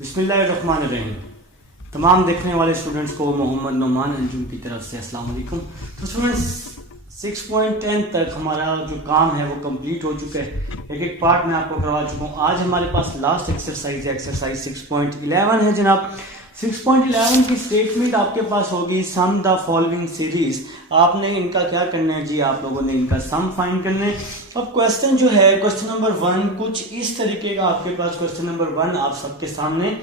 बिस्मिल्लाहिर्रहमानिर्रहीम। तमाम देखने वाले स्टूडेंट्स को मोहम्मद नोमान अंजुम की तरफ से अस्सलाम वालेकुम। तो स्टूडेंट्स 6.10 तक हमारा जो काम है वो कंप्लीट हो चुका है। एक एक पार्ट मैं आपको करवा चुका हूँ। आज हमारे पास लास्ट एक्सरसाइज है, एक्सरसाइज 6.11 है जनाब। 6.11 की स्टेटमेंट आपके पास होगी सम द फॉलोइंग सीरीज। आपने इनका क्या करना है जी, आप लोगों ने इनका सम फाइंड करना है। अब क्वेश्चन जो है, क्वेश्चन नंबर 1 कुछ इस तरीके का आपके पास क्वेश्चन नंबर 1 आप सबके सामने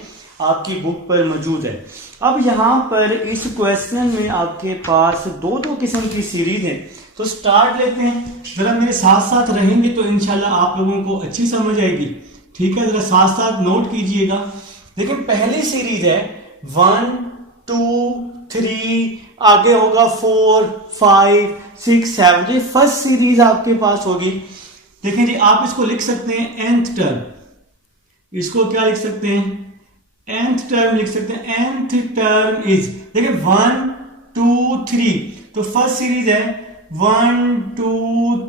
आपकी बुक पर मौजूद है। अब यहाँ पर इस क्वेश्चन में आपके पास दो किस्म की सीरीज है। तो स्टार्ट लेते हैं, जरा मेरे साथ साथ रहेंगे तो इंशाल्लाह आप लोगों को अच्छी समझ आएगी। ठीक है, जरा साथ साथ नोट कीजिएगा। लेकिन पहली सीरीज है 1 2 3, आगे होगा 4 5 6 7। ये फर्स्ट सीरीज आपके पास होगी। देखिए जी, आप इसको लिख सकते हैं nth टर्म। इसको क्या लिख सकते हैं? nth टर्म लिख सकते हैं। nth टर्म इज, देखिए 1 2 3, तो फर्स्ट सीरीज है 1 2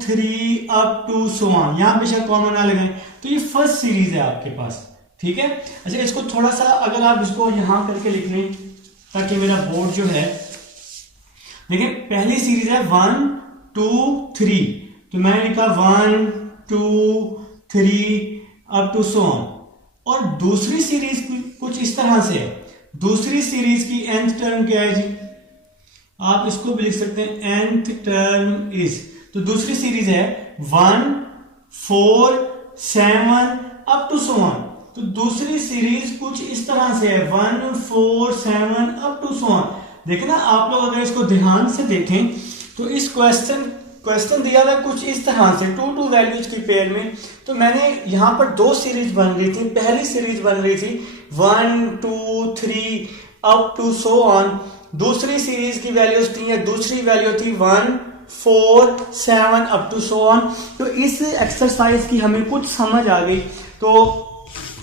3 अप टू सो ऑन। यहां पे शायद कॉमन ना लगाएं, तो ये फर्स्ट सीरीज है आपके पास। ठीक है, अच्छा इसको थोड़ा सा अगर आप इसको यहां करके लिख लें ताकि मेरा बोर्ड जो है, देखिए पहली सीरीज है 1 2 3, तो मैंने लिखा 1 2 3 अप टू सो ऑन। और दूसरी सीरीज कुछ इस तरह से है। दूसरी सीरीज की nth टर्म क्या है जी? आप इसको भी लिख सकते हैं nth टर्म इज, तो दूसरी सीरीज है 1 4 7 अप टू सो ऑन। तो दूसरी सीरीज कुछ इस तरह से है 1 4 7 अप टू सो ऑन। देखना आप लोग अगर इसको ध्यान से देखें तो इस क्वेश्चन दिया था कुछ इस तरह से 2 वैल्यूज की पेयर में। तो मैंने यहां पर दो सीरीज बन रही थी। पहली सीरीज बन रही थी 1 2 3 अप टू सो ऑन। दूसरी सीरीज की वैल्यूज थी, या दूसरी वैल्यू थी 1 4 7 अप टू सो ऑन। तो इस एक्सरसाइज की हमें कुछ समझ आ गई। तो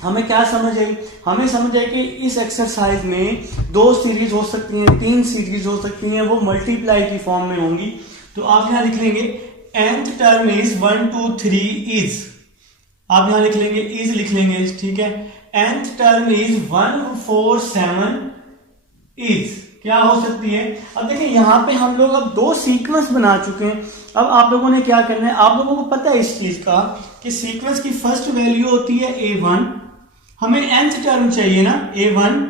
हमें क्या समझ आई? हमें समझ आई कि इस एक्सरसाइज में 2 सीरीज हो सकती हैं, 3 सीरीज हो सकती हैं, वो मल्टीप्लाई की फॉर्म में होंगी। तो आप यहां लिख लेंगे nth टर्म इज 1 2 3 इज, आप यहां लिख लेंगे इज लिख लेंगे। ठीक है, nth टर्म इज 1 4 7 इज क्या हो सकती है? अब देखिए यहां पे हम लोग अब 2 सीक्वेंस बना चुके हैं। अब आप लोगों ने क्या करना है, आप लोगों को पता है इस चीज का कि सीक्वेंस की फर्स्ट वैल्यू होती है a1, हमें nth टर्म चाहिए ना a1।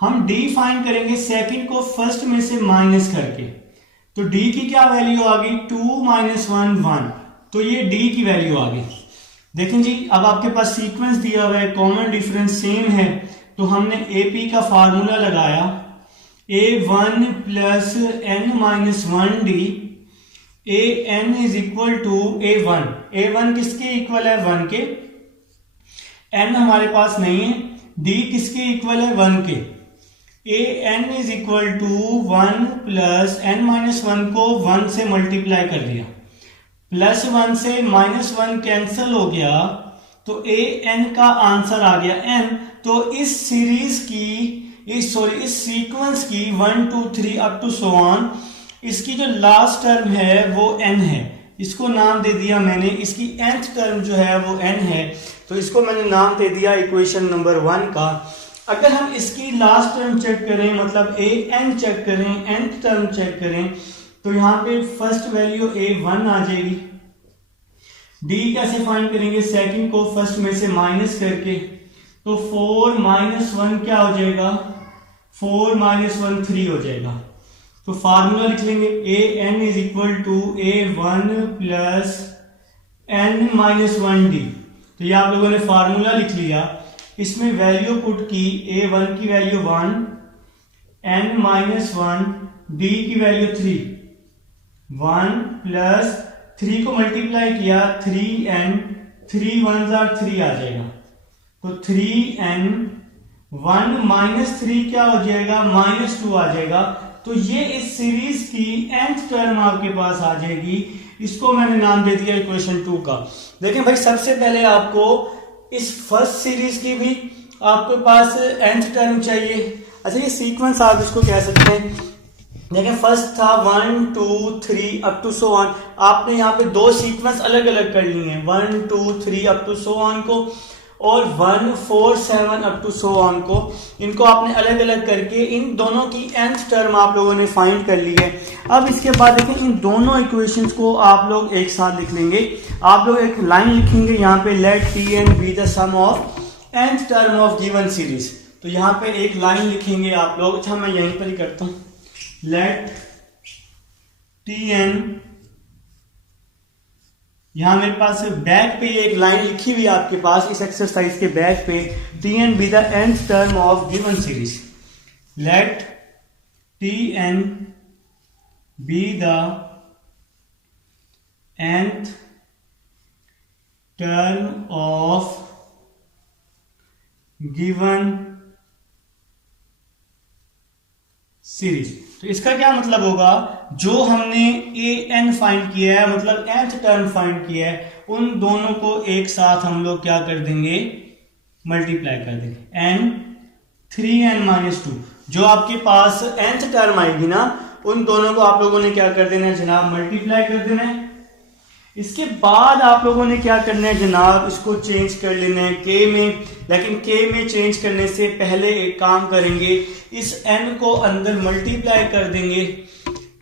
हम d फाइंड करेंगे सेकंड को फर्स्ट में से माइनस करके, तो d की क्या वैल्यू आ गई? 2 - 1 1, तो ये d की वैल्यू आ गई। देखें जी, अब आपके पास सीक्वेंस दिया हुआ है, कॉमन डिफरेंस सेम है, तो हमने AP का फार्मूला लगाया a1 plus n - 1d, an is equal to a1। a1 किसके इक्वल है? 1 के। n हमारे पास नहीं है। d किसके इक्वल है? 1 के। an is equal to 1 plus n - 1 को 1 से मल्टीप्लाई कर दिया, प्लस 1 से -1 कैंसिल हो गया, तो an का आंसर आ गया n। तो इस सीरीज की इस सीक्वेंस की 1 2 3 अप टू सो ऑन, इसकी जो लास्ट टर्म है वो n है। इसको नाम दे दिया मैंने, इसकी nth टर्म जो है वो n है, तो इसको मैंने नाम दे दिया इक्वेशन नंबर 1 का। अगर हम इसकी लास्ट टर्म चेक करें, मतलब an चेक करें, nth टर्म चेक करें, तो यहाँ पे फर्स्ट वैल्यू a1 आ जाएगी। d कैसे फाइंड करेंगे? सेकंड को फर्स्ट में से माइनस करके, तो 4 - 1 क्या हो जाएगा? 4 - 1 3 हो जाएगा। तो फार्मूला लिख लेंगे an is equal to a1 plus n - 1d। तो ये आप लोगों ने फार्मूला लिख लिया, इसमें वैल्यू पुट की, a1 की वैल्यू 1, n - 1, d की वैल्यू 3, 1 प्लस 3 को मल्टीप्लाई किया 3n, 3 1 3 आ जाएगा, तो 3n 1 - 3 क्या हो जाएगा? -2 आ जाएगा। तो ये इस सीरीज की nth टर्म आपके पास आ जाएगी। इसको मैंने नाम दे दिया इक्वेशन 2 का। देखें भाई, सबसे पहले आपको इस फर्स्ट सीरीज की भी आपके पास nth टर्म चाहिए। अच्छा, ये सीक्वेंस आप इसको कह सकते हैं। देखें, फर्स्ट था 1 2 3 अप टू सो ऑन। आपने यहाँ पे 2 सीक्वेंस अलग अलग कर ली हैं, 1 2 3 अप टू सो ऑन को, और 1, 4, 7 अप टू सो ऑन को, इनको आपने अलग अलग करके इन दोनों की nth टर्म आप लोगों ने फाइंड कर ली है। अब इसके बाद देखें, इन दोनों इक्वेशंस को आप लोग एक साथ लिख लेंगे। आप लोग एक लाइन लिखेंगे यहाँ पे, let T N be the sum of nth term of given series. तो यहाँ पे एक लाइन लिखेंगे आप लोग। अच्छा मैं यहीं पर ही करता हूँ, लेट टी एन, यहां मेरे पास बैक पे एक लाइन लिखी हुई है आपके पास इस एक्सरसाइज के बैक पे, T N be the nth term of given series. Let T N be the nth term of given series. तो इसका क्या मतलब होगा, जो हमने ए एन फाइंड किया है, मतलब nth टर्म फाइंड किया है, उन दोनों को एक साथ हम लोग क्या कर देंगे, मल्टीप्लाई कर देंगे। n 3n-2, जो आपके पास nth टर्म आएगी ना, उन दोनों को आप लोगों ने क्या कर देना है जनाब, मल्टीप्लाई कर देना है। इसके बाद आप लोगों ने क्या करना है जनाब, इसको चेंज कर लेना है k में। लेकिन k में चेंज करने से पहले एक काम करेंगे, इस n को अंदर मल्टीप्लाई कर देंगे।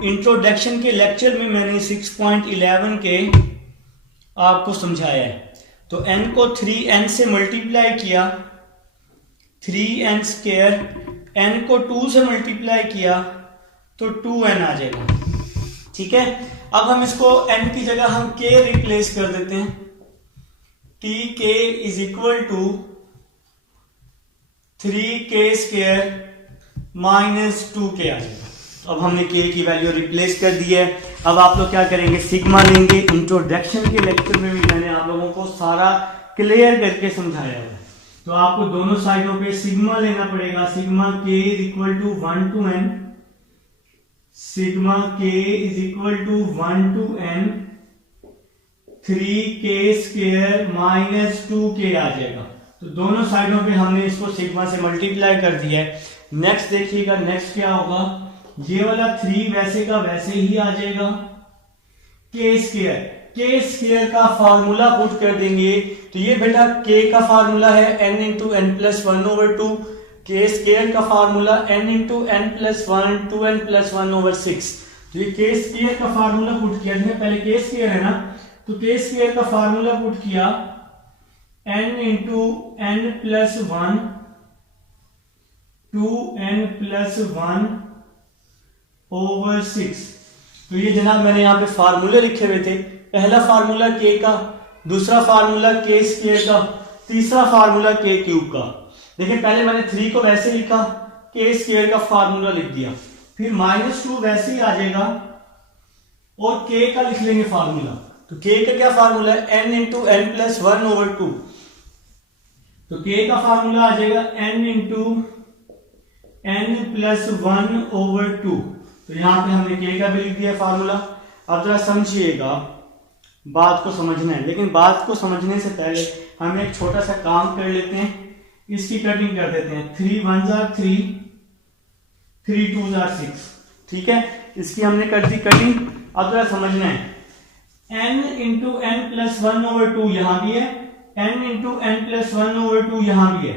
इंट्रोडक्शन के लेक्चर में मैंने 6.11 के आपको समझाया है। तो n को 3n से मल्टीप्लाई किया, 3n स्क्वायर, n को 2 से मल्टीप्लाई किया तो 2n आ जाएगा। ठीक है, अब हम इसको n की जगह हम k रिप्लेस कर देते हैं। tk is equal to 3k square minus 2k आ जाएगा। अब हमने k की वैल्यू रिप्लेस कर दी है। अब आप लोग क्या करेंगे, सिग्मा लेंगे। इंट्रोडक्शन के लेक्चर में भी मैंने आप लोगों को सारा क्लियर करके समझाया है। तो आपको दोनों साइडों पे सिग्मा लेना पड़ेगा। Sigma k is equal to 1 to n, sigma k is equal to 1 to n 3k square minus 2k आ जाएगा। तो दोनों साइडों पे हमने इसको सिग्मा से मल्टीप्लाई कर दिया है। नेक्स्ट देखिएगा, नेक्स्ट क्या होगा, ये वाला 3 वैसे का वैसे ही आ जाएगा। k स्क्वायर का फार्मूला पुट कर देंगे। तो ये बेटा k का फार्मूला है n into N plus 1/2, k square का formula n into N plus 1, 2n plus 1/6। तो ये k स्क्वायर का फार्मूला पुट किया, पहले k स्क्वायर है ना, तो k स्क्वायर का फार्मूला पुट किया n into N plus 1, 2n plus 1/6। तो ये जनाब मैंने यहाँ पे फार्मूले लिखे हुए थे। पहला फार्मूला k का, दूसरा फार्मूला k स्क्वायर का, तीसरा फार्मूला k क्यूब का। देखिए पहले मैंने 3 को वैसे लिखा, k स्क्वायर का फार्मूला लिख दिया, फिर -2 वैसे ही आ जाएगा और k का लिख लेंगे फार्मूला। तो k का क्या फार्मूला है, n इंटू एन प्लस 1/2। तो k का फार्मूला आ जाएगा n इंटू एन प्लस 1/2। तो यहां पे हमने k का भी लिख दिया फार्मूला। अब जरा समझिएगा, बात को समझना है, लेकिन बात को समझने से पहले हम एक छोटा सा काम कर लेते हैं। इसकी कटिंग कर देते हैं। 3 1s are 3, 3 2s are 6। ठीक है, इसकी हमने कर दी कटिंग। अब जरा समझना है, n इंटू एन प्लस 1/2 यहां भी है, n इंटू एन प्लस 1/2 यहां भी है।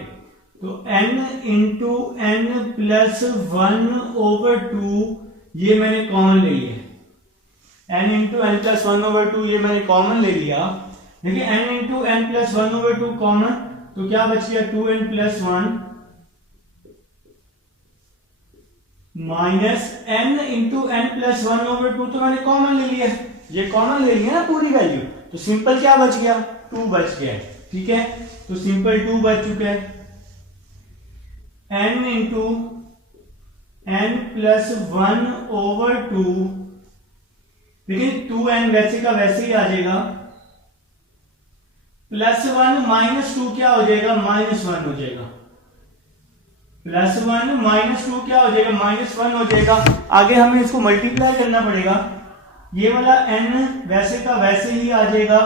तो n इंटू एन प्लस 1/2 ये मैंने कॉमन ले लिया। n इंटू एन प्लस 1/2 ये मैंने कॉमन ले लिया। देखिए n into N plus 1/2 common, तो क्या बच गया 2n plus 1 minus n into N plus 1/2 तो मैंने कॉमन ले लिया। ये कॉमन ले लिया ना पूरी वैल्यू, तो सिंपल क्या बच गया, 2 बच गया। ठीक है, तो सिंपल 2 बच चुका है। n इंटू एन प्लस 1/2, लेकिन 2n वैसे का वैसे ही आ जाएगा, प्लस 1 -2 क्या हो जाएगा, -1 हो जाएगा। प्लस 1 -2 क्या हो जाएगा, -1 हो जाएगा। आगे हमें इसको मल्टीप्लाई करना पड़ेगा। ये वाला n वैसे का वैसे ही आ जाएगा।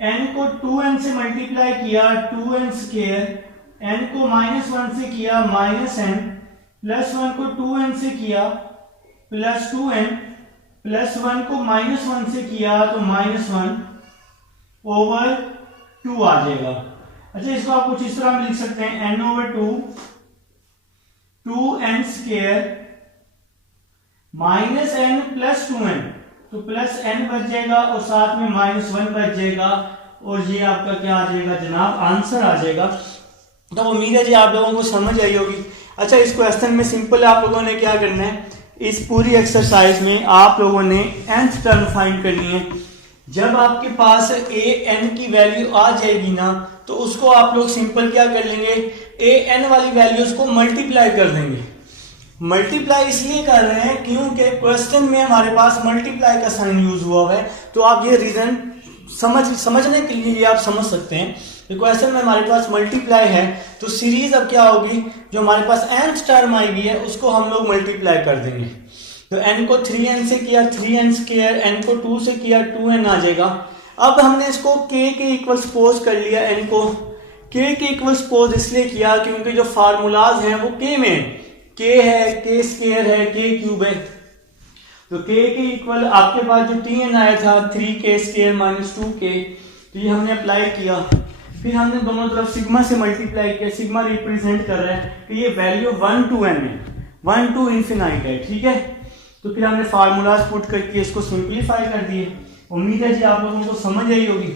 n को 2n से मल्टीप्लाई किया, 2n स्क्वायर, n को -1 से किया -n, प्लस 1 को 2n से किया प्लस 2n, प्लस 1 को -1 से किया तो -1/2 आ जाएगा। अच्छा, इसको आप कुछ इस तरह में लिख सकते हैं n/2 2n square minus n plus 2n, तो प्लस n बच जाएगा और साथ में -1 बच जाएगा, और ये आपका क्या आ जाएगा जनाब, आंसर आ जाएगा। तो उम्मीद है जी आप लोगों को समझ आई होगी। अच्छा, इस क्वेश्चन में सिंपल आप लोगों ने क्या करना है, इस पूरी एक्सरसाइज में आप लोगों ने nth टर्म फाइंड करनी है। जब आपके पास an की वैल्यू आ जाएगी ना, तो उसको आप लोग सिंपल क्या कर लेंगे, an वाली वैल्यूज को मल्टीप्लाई कर देंगे। मल्टीप्लाई इसलिए कर रहे हैं क्योंकि क्वेश्चन में हमारे पास मल्टीप्लाई का साइन यूज हुआ है, तो आप ये रीजन समझने के लिए ये आप समझ सकते हैं। तो क्वेश्चन में हमारे पास मल्टीप्लाई है, तो सीरीज अब क्या होगी, जो हमारे पास nth टर्म आएगी है उसको हम लोग मल्टीप्लाई कर देंगे। तो n को 3n से किया 3n स्क्वायर, n को 2 से किया 2n आ जाएगा। अब हमने इसको k के इक्वल सपोज कर लिया, n को k के इक्वल सपोज इसलिए किया क्योंकि जो फार्मूलाज हैं वो k में k है, k स्क्वायर है, k क्यूब है। तो k के इक्वल आपके पास जो tn आया था 3k स्क्वायर माइनस 2k, तो ये हमने अप्लाई किया। फिर हमने दोनों तरफ सिग्मा से मल्टीप्लाई किया, सिग्मा रिप्रेजेंट कर रहा है कि ये वैल्यू 1 to n है, 1 to इन्फिनाइट है, ठीक है। तो फिर हमने फार्मूलाज पुट करके इसको सिंपलीफाई कर दिए। उम्मीद है जी आप लोगों को समझ आई होगी।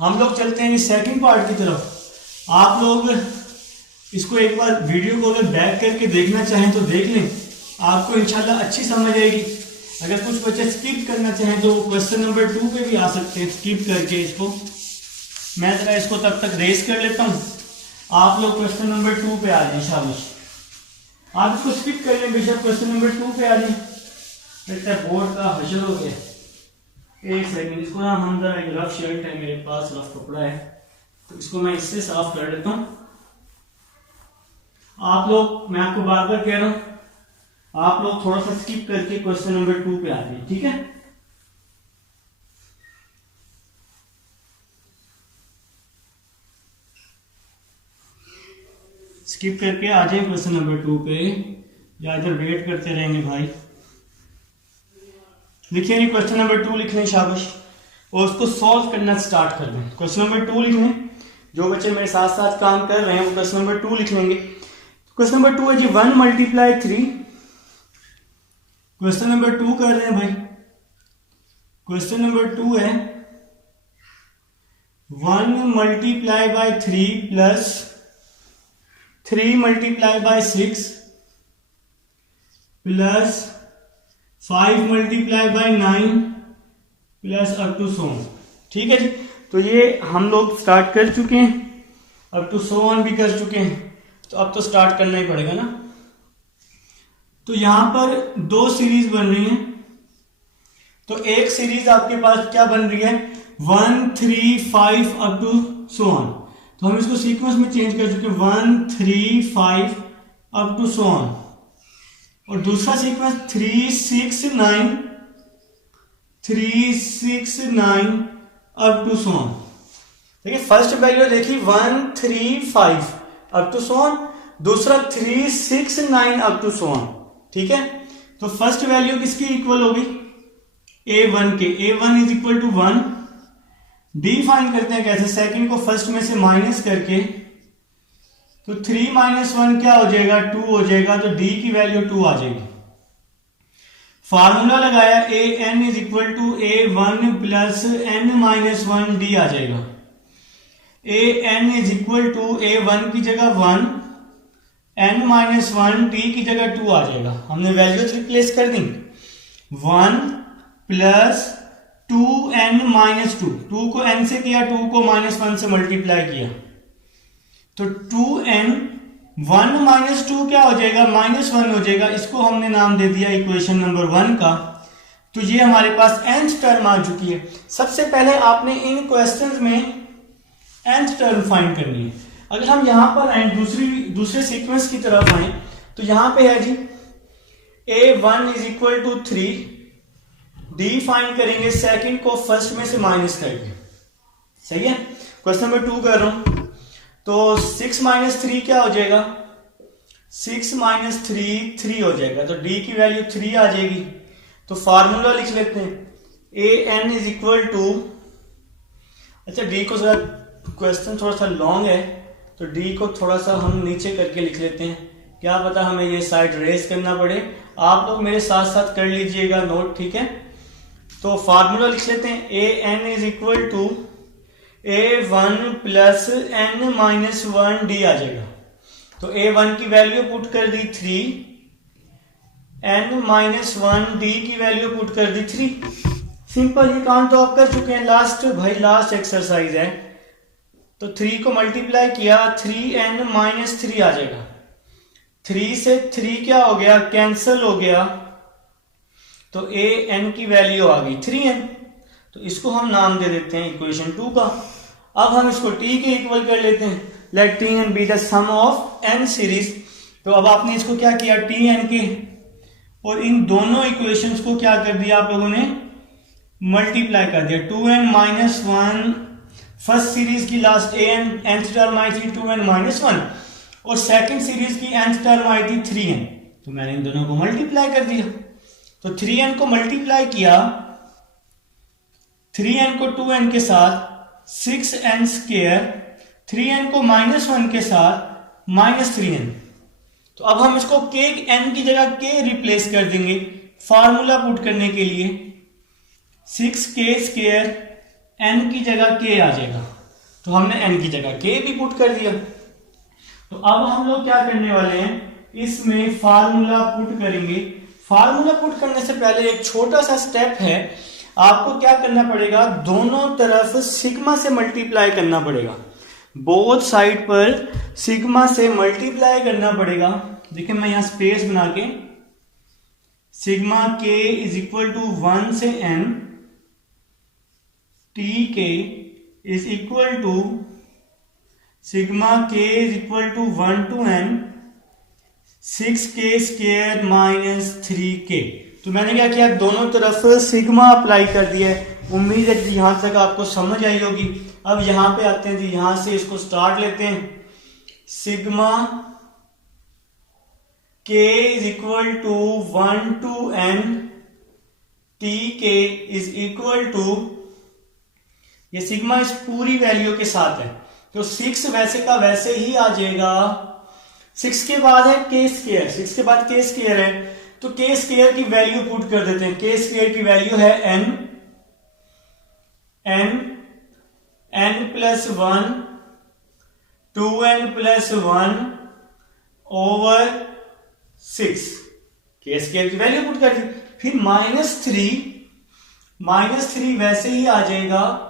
हम लोग चलते हैं सेकंड पार्ट की तरफ। आप लोग इसको एक बार वीडियो को अगर बैक करके देखना चाहें तो देख लें, आपको इंशाल्लाह अच्छी समझ आएगी। अगर कुछ बच्चे स्किप करना चाहें तो क्वेश्चन नंबर 2 पे भी आ सकते हैं स्किप करके इसको। मैं जरा इसको तब तक रेस कर लेता हूँ, आप लोग क्वेश्चन नंबर 2 पे आ जाए शाबाश। आप इसको स्किप कर लें बेशक, क्वेश्चन नंबर 2 पे आ जाए। लगता है बोर्ड का हशर हो गया। एक सेकंड, इसको ना हम जरा, एक रफ शर्ट है मेरे पास, रफ कपड़ा है, तो इसको मैं इससे साफ कर लेता हूँ। आप लोग, मैं आपको बार बार कह रहा हूँ, आप लोग थोड़ा सा स्किप करके क्वेश्चन नंबर 2 पे आ जाए, ठीक है। स्किप करके आ जाए क्वेश्चन नंबर 2 पे, या इधर वेट करते रहेंगे भाई। लिखिए नहीं, क्वेश्चन नंबर 2 लिख लें शाबाश, और उसको सॉल्व करना स्टार्ट कर दें। क्वेश्चन नंबर 2 लिख लें, जो बच्चे मेरे साथ साथ काम कर रहे हैं वो क्वेश्चन नंबर 2 लिख लेंगे। क्वेश्चन नंबर 2 है जी 1 मल्टीप्लाई 3। क्वेश्चन नंबर 2 कर रहे हैं भाई, क्वेश्चन नंबर 2 है 1 multiply by 3 plus 3 multiply by 6 plus 5 multiply by 9 plus up to so on, ठीक है जी। तो ये हम लोग स्टार्ट कर चुके हैं, अप टू सो ऑन भी कर चुके हैं, तो अब तो स्टार्ट करना ही पड़ेगा ना। तो यहां पर 2 सीरीज बन रही हैं, तो एक सीरीज आपके पास क्या बन रही है 1 3 5 अप टू सो ऑन, तो हम इसको सीक्वेंस में चेंज कर चुके हैं 1 3 5 अप टू सो ऑन। और दूसरा sequence 3 6 9 3 6 9 up to so on. देखिए फर्स्ट वैल्यू देखिए 1 3 5 अप टू सो ऑन, दूसरा 3 6 9 अप टू सो ऑन, ठीक है। तो फर्स्ट वैल्यू किसकी इक्वल होगी, a1 के, a1 is equal to 1। D find करते हैं कैसे, सेकंड को फर्स्ट में से माइनस करके, तो 3 माइनस 1 क्या हो जाएगा 2 हो जाएगा, तो डी की वैल्यू 2 आ जाएगी। फार्मूला लगाया an is equal to a1 plus n minus 1 D आ जाएगा। an is equal to a1 की जगह 1, n माइनस 1 डी की जगह 2 आ जाएगा। हमने वैल्यूज रिप्लेस कर दी, 1 प्लस 2n माइनस 2, 2 को n से किया, 2 को माइनस 1 से मल्टीप्लाई किया, तो 2n 1 माइनस 2 क्या हो जाएगा -1 हो जाएगा। इसको हमने नाम दे दिया इक्वेशन नंबर 1 का। तो ये हमारे पास nth टर्म आ चुकी है। सबसे पहले आपने इन क्वेश्चंस में nth टर्म फाइंड करनी है। अगर हम यहां पर दूसरे सीक्वेंस की तरफ आए, तो यहां पे है जी a1 is equal to 3, D find करेंगे सेकंड को फर्स्ट में से माइनस करके, सही है। क्वेश्चन नंबर 2 कर रहा हूं, तो 6 माइनस 3 क्या हो जाएगा, 6 माइनस 3 3 हो जाएगा, तो डी की वैल्यू 3 आ जाएगी। तो फार्मूला लिख लेते हैं, a n is equal to, अच्छा डी को जरा, क्वेश्चन थोड़ा सा लॉन्ग है तो डी को थोड़ा सा हम नीचे करके लिख लेते हैं, क्या पता हमें ये साइड रेज करना पड़े। आप लोग मेरे साथ साथ कर लीजिएगा नोट, ठीक है। तो फार्मूला लिख लेते हैं, a n is equal to A1 plus n-1 D आ जाएगा। तो A1 की वैल्यू पुट कर दी 3, n-1 डी की वैल्यू पुट कर दी 3। सिंपल, ये काम तो आप कर चुके हैं। लास्ट एक्सरसाइज है। तो 3 को मल्टीप्लाई किया, 3n-3 आ जाएगा। 3 से 3 क्या हो गया, कैंसल हो गया, तो an की वैल्यू आ गई 3n। तो इसको हम नाम दे देते हैं इक्वेशन 2 का। अब हम इसको t के इक्वल कर लेते हैं। Let tn be the sum of n series. तो अब आपने इसको क्या किया, tn के और इन दोनों इक्वेशंस को क्या कर दिया आप लोगों ने, मल्टीप्लाई कर दिया। 2n-1 फर्स्ट सीरीज की लास्ट nth टर्म आई थी 2n-1 और सेकंड सीरीज की nth टर्म आई थी 3n। तो मैंने इन दोनों को मल्टीप्लाई कर दिया। तो 3n को मल्टीप्लाई किया, 3n को 2n के साथ 6n स्क्वायर, 3n को -1 के साथ -3n। तो अब हम इसको k n की जगह k रिप्लेस कर देंगे फार्मूला पुट करने के लिए। 6k स्क्वायर n की जगह k आ जाएगा। तो हमने n की जगह k भी पुट कर दिया। तो अब हम लोग क्या करने वाले हैं, इसमें फार्मूला पुट करेंगे। फार्मूला पुट करने से पहले एक छोटा सा स्टेप है, आपको क्या करना पड़ेगा, दोनों तरफ सिग्मा से मल्टीप्लाई करना पड़ेगा। बोथ साइड पर सिग्मा से मल्टीप्लाई करना पड़ेगा। देखिए मैं यहां स्पेस बना के, sigma K is equal to 1 से n, T K is equal to sigma K is equal to 1 to n 6k square minus 3k। तो मैंने क्या किया, दोनों तरफ सिग्मा अप्लाई कर दिया है। उम्मीद है कि यहां तक आपको समझ आई होगी। अब यहां पे आते हैं जी, यहां से इसको स्टार्ट लेते हैं। Sigma k is equal to 1 to n T K is equal to, ये सिग्मा इस पूरी वैल्यू के साथ है, तो 6 वैसे का वैसे ही आ जाएगा। 6 के बाद है k स्क्वायर, 6 के बाद k स्क्वायर है, तो k स्क्वायर की वैल्यू पुट कर देते हैं। k स्क्वायर की वैल्यू है n plus 1 2n plus 1 over 6, k square की वैल्यू पुट कर दी। फिर -3 वैसे ही आ जाएगा।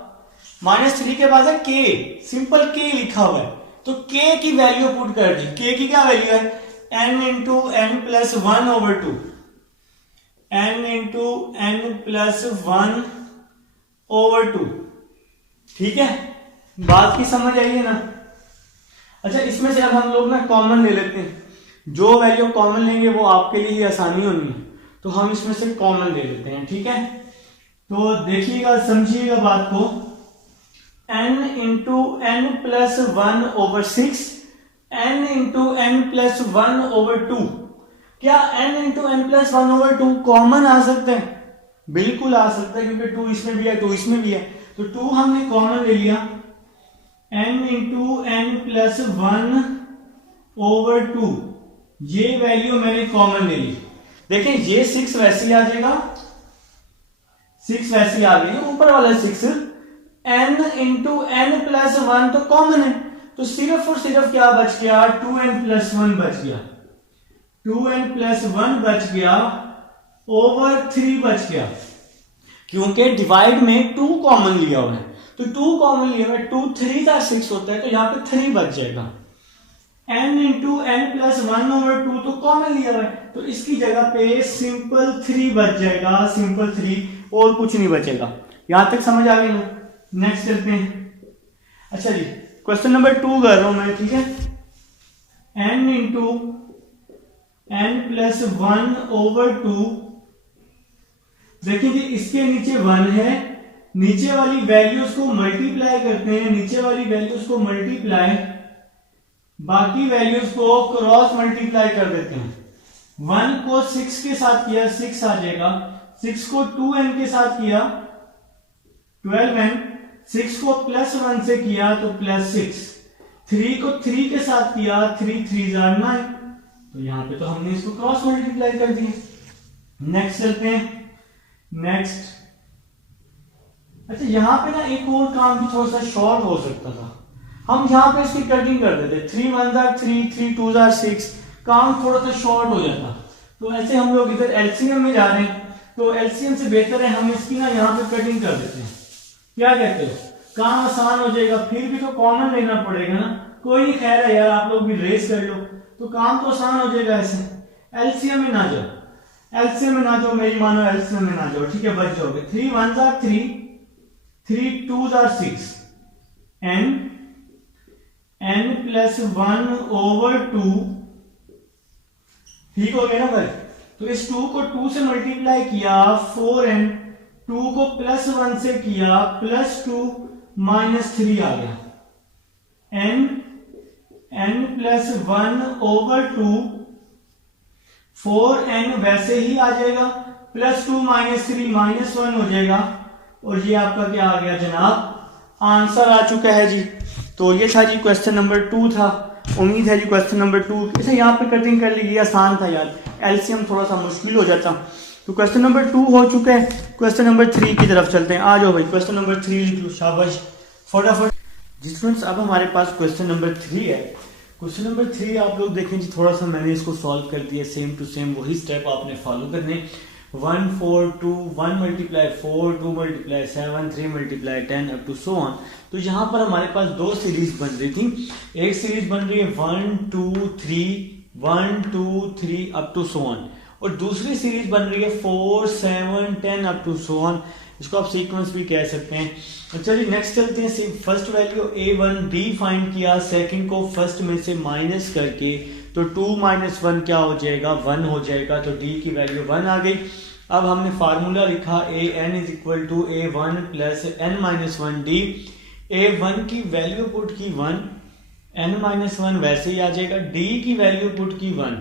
-3 के बाद है k, सिंपल k लिखा हुआ है, तो k की वैल्यू पुट कर दी। k की क्या वैल्यू है, n into n plus 1 over 2, n into n plus 1 over 2। ठीक है, बात की समझ आई है ना। अच्छा, इसमें से अब हम लोग ना कॉमन ले लेते हैं। जो वैल्यू कॉमन लेंगे वो आपके लिए ही आसानी होनी है, तो हम इसमें से कॉमन ले लेते हैं। ठीक है, तो देखिएगा, समझिएगा बात को। n into n plus 1 over 6, n into n plus 1 over 2। क्या n into n plus 1 over 2 common आ सकता है? बिल्कुल आ सकता है, क्योंकि 2 इसमें भी है 2 इसमें भी है। तो 2 हमने कॉमन ले लिया, n into n plus 1 over 2, ये वैल्यू मैंने कॉमन ले ली। देखें, ये 6 वैसे ही आ जाएगा, 6 वैसे ही आ गई, ऊपर वाला 6, n इंटू n प्लस 1 तो कॉमन है, तो सिर्फ और सिर्फ क्या बच गया, 2n प्लस 1 बच गया, 2n प्लस 1 बच गया ओवर 3 बच गया, क्योंकि डिवाइड में 2 कॉमन लिया हुआ है। तो 2 कॉमन लिया हुआ है, 2 3 का 6 होता है, तो यहाँ पे 3 बच जाएगा। n into n plus 1 over 2 तो कॉमन लिया हुआ है, तो इसकी जगह पे सिंपल 3 बच जाएगा, सिंपल 3, और कुछ नहीं बचेगा। यहां तक समझ आ गई ना। नेक्स्ट चलते हैं। अच्छा जी, क्वेश्चन नंबर 2 कर रहा हूं मैं। ठीक है, n into n plus 1 over 2। देखिए जी, इसके नीचे 1 है, नीचे वाली वैल्यूज को मल्टीप्लाई करते हैं, नीचे वाली वैल्यूज को मल्टीप्लाई, बाकी वैल्यूज को क्रॉस मल्टीप्लाई कर देते हैं। 1 को 6 के साथ किया 6 आ जाएगा, 6 को 2n के साथ किया 12n, 6 को प्लस 1 से किया तो प्लस 6, 3 को 3 के साथ किया, 3 3 9, तो यहाँ पे तो हमने इसको क्रॉस मल्टीप्लाई कर दिया। नेक्स्ट चलते हैं, नेक्स्ट। अच्छा यहाँ पे ना एक और काम भी थोड़ा सा शॉर्ट हो सकता था, हम यहाँ पे इसकी कटिंग कर देते, 3 1 3, 3 2 6, काम थोड़ा सा शॉर्ट हो जाता। तो ऐसे हम लोग इधर एलसीएम में जा रहे हैं, तो एलसीएम से बेहतर है हम इसकी ना यहाँ पे कटिंग कर देते हैं। क्या कहते हो, काम आसान हो जाएगा, फिर भी तो कॉमन लेना पड़ेगा ना, कोई नहीं, खैर है यार, आप लोग भी रेस कर लो, तो काम तो आसान हो जाएगा ऐसे। एलसीएम में ना जाओ, एलसीएम में ना जाओ, मेरी मानो एलसीएम में ना जाओ, ठीक है, बच जाओगे। 3 1 3, 3 2 6, n प्लस 1 ओवर 2, ठीक हो गया ना भाई। तो इस 2 को 2 से मल्टीप्लाई किया, 4n, 2 को प्लस 1 से किया, प्लस 2 माइनस 3 आ गया, n प्लस 1 ओवर 2, 4n वैसे ही आ जाएगा, प्लस 2 माइनस 3 माइनस 1 हो जाएगा, और ये आपका क्या आ गया जनाब, आंसर आ चुका है जी। तो ये था जी क्वेश्चन नंबर 2 था। उम्मीद है जी क्वेश्चन नंबर 2 इसे यहाँ पे कटिंग कर लीजिए, आसान था यार, एलसीएम थोड़ा सा मुश्किल हो जाता। तो क्वेश्चन नंबर 2 हो चुका है, क्वेश्चन नंबर 3 की तरफ चलते हैं। आ जाओ भाई, क्वेश्चन नंबर 3 लिख लो, शाबाश, फटाफट जी स्टूडेंट्स। अब हमारे पास क्वेश्चन नंबर 3 है। क्वेश्चन नंबर 3 आप लोग देखें जी, थोड़ा सा मैंने इसको सॉल्व कर दिया, सेम टू सेम वही स्टेप आपने फॉलो करने। 1 4 2 1 multiply 4 2 multiply 7 3 multiply 10 up to so on. तो यहाँ पर हमारे पास दो सीरीज बन रही थी, एक सीरीज बन रही है 1 2 3 1 2 3 अप टू सो ऑन, और दूसरी सीरीज बन रही है 4 7 10 अप टू सो ऑन। इसको आप सीक्वेंस भी कह सकते हैं। अच्छा जी, नेक्स्ट चलते हैं। First value a1 b find किया, सेकंड को फर्स्ट में से माइनस करके, तो 2 माइनस 1 क्या हो जाएगा, 1 हो जाएगा, तो d की वैल्यू 1 आ गई। अब हमने फार्मूला लिखा an is equal to a1 plus n minus 1 d। a1 की वैल्यू पुट की 1, n माइनस 1 वैसे ही आ जाएगा, d की वैल्यू पुट की 1,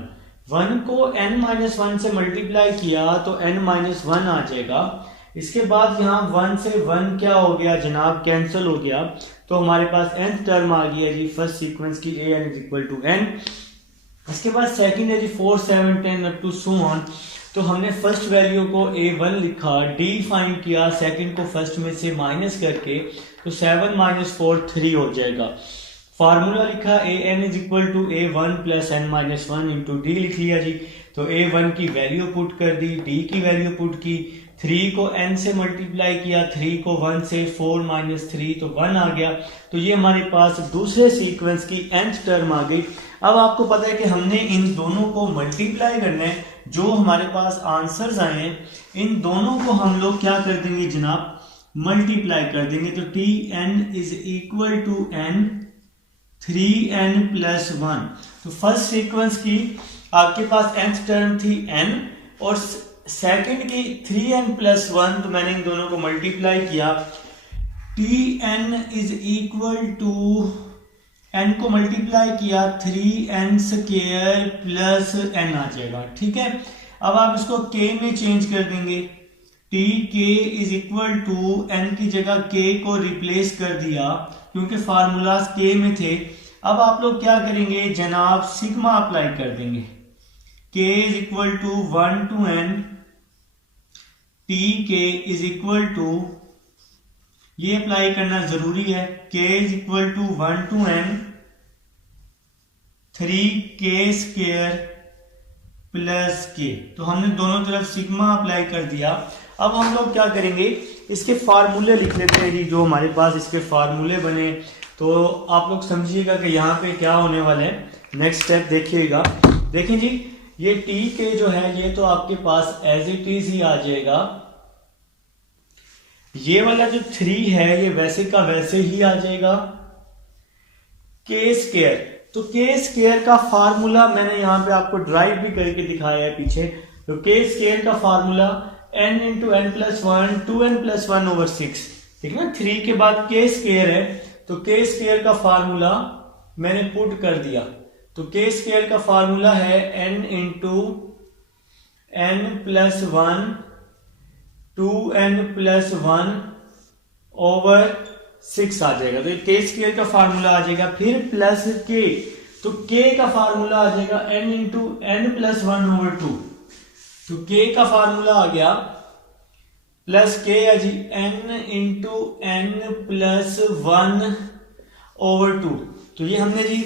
1 को n माइनस 1 से मल्टीप्लाई किया तो n माइनस 1 आ जाएगा। इसके बाद यहाँ 1 से 1 क्या हो गया जनाब, कैंसिल हो गया, तो हमारे पास nth टर्म आ गया जी फर्स्ट सीक्वेंस की, an is equal to n। इसके बाद सेकंड है जी 4 7 10 अप टू सो ऑन। तो हमने फर्स्ट वैल्यू को a1 लिखा, d फाइंड किया, सेकंड को फर्स्ट में से माइनस करके, तो 7 माइनस 4 3 हो जाएगा। फार्मूला लिखा an is equal to a1 plus n minus 1 into D लिख लिया जी। तो a1 की वैल्यू पुट कर दी, d की वैल्यू पुट की, 3 को n से मल्टीप्लाई किया, 3 को 1 से, 4 माइनस 3 तो 1 आ गया। तो ये हमारे पास दूसरे सीक्वेंस की nth टर्म आ गई। अब आपको पता है कि हमने इन दोनों को मल्टीप्लाई करना है, जो हमारे पास आंसर्स आए हैं इन दोनों को हम लोग क्या कर देंगे जनाब, मल्टीप्लाई कर देंगे। तो tn is equal to n 3n plus 1। तो फर्स्ट सीक्वेंस की आपके पास nth टर्म थी n, और सेकंड की 3n प्लस 1, तो मैंने इन दोनों को मल्टीप्लाई किया। tn is equal to n को मल्टीप्लाई किया 3n स्क्वायर प्लस n आ जाएगा, ठीक है। अब आप इसको k में चेंज कर देंगे, tk is equal to n की जगह k को रिप्लेस कर दिया क्योंकि फार्मूलाज k में थे। अब आप लोग क्या करेंगे जनाब, सिग्मा अप्लाई कर देंगे, k is equal to 1 to n, tk is equal to, ये अप्लाई करना जरूरी है, k is equal to 1 to n 3k square plus k। तो हमने दोनों तरफ सिग्मा अप्लाई कर दिया। अब हम लोग क्या करेंगे, इसके फार्मूले लिख लेते हैं जी, जो हमारे पास इसके फार्मूले बने। तो आप लोग समझिएगा कि यहाँ पे क्या होने वाला है, नेक्स्ट स्टेप देखिएगा। देखिए जी, ये tk जो है ये तो आपके पास एज इट इज ही आ जाएगा, ये वाला जो 3 है ये वैसे का वैसे ही आ जाएगा, k स्क्वायर। तो k स्क्वायर का फार्मूला मैंने यहाँ पे आपको ड्राइव भी करके दिखाया है पीछे। तो k स्क्वायर का formula n into n plus 1 2n plus 1 over 6, ठीक है ना। 3 के बाद k स्क्वायर है, तो k स्क्वायर का फार्मूला मैंने पुट कर दिया। तो k स्क्वायर का फार्मूला है n into n plus 1 2n plus 1 over 6 आ जाएगा। तो ये के स्क्वायर का फार्मूला आ जाएगा। फिर प्लस के, तो के का फार्मूला आ जाएगा n इंटू एन प्लस 1/2। तो के का फार्मूला आ गया प्लस के है जी n इंटू एन प्लस 1/2। तो ये हमने जी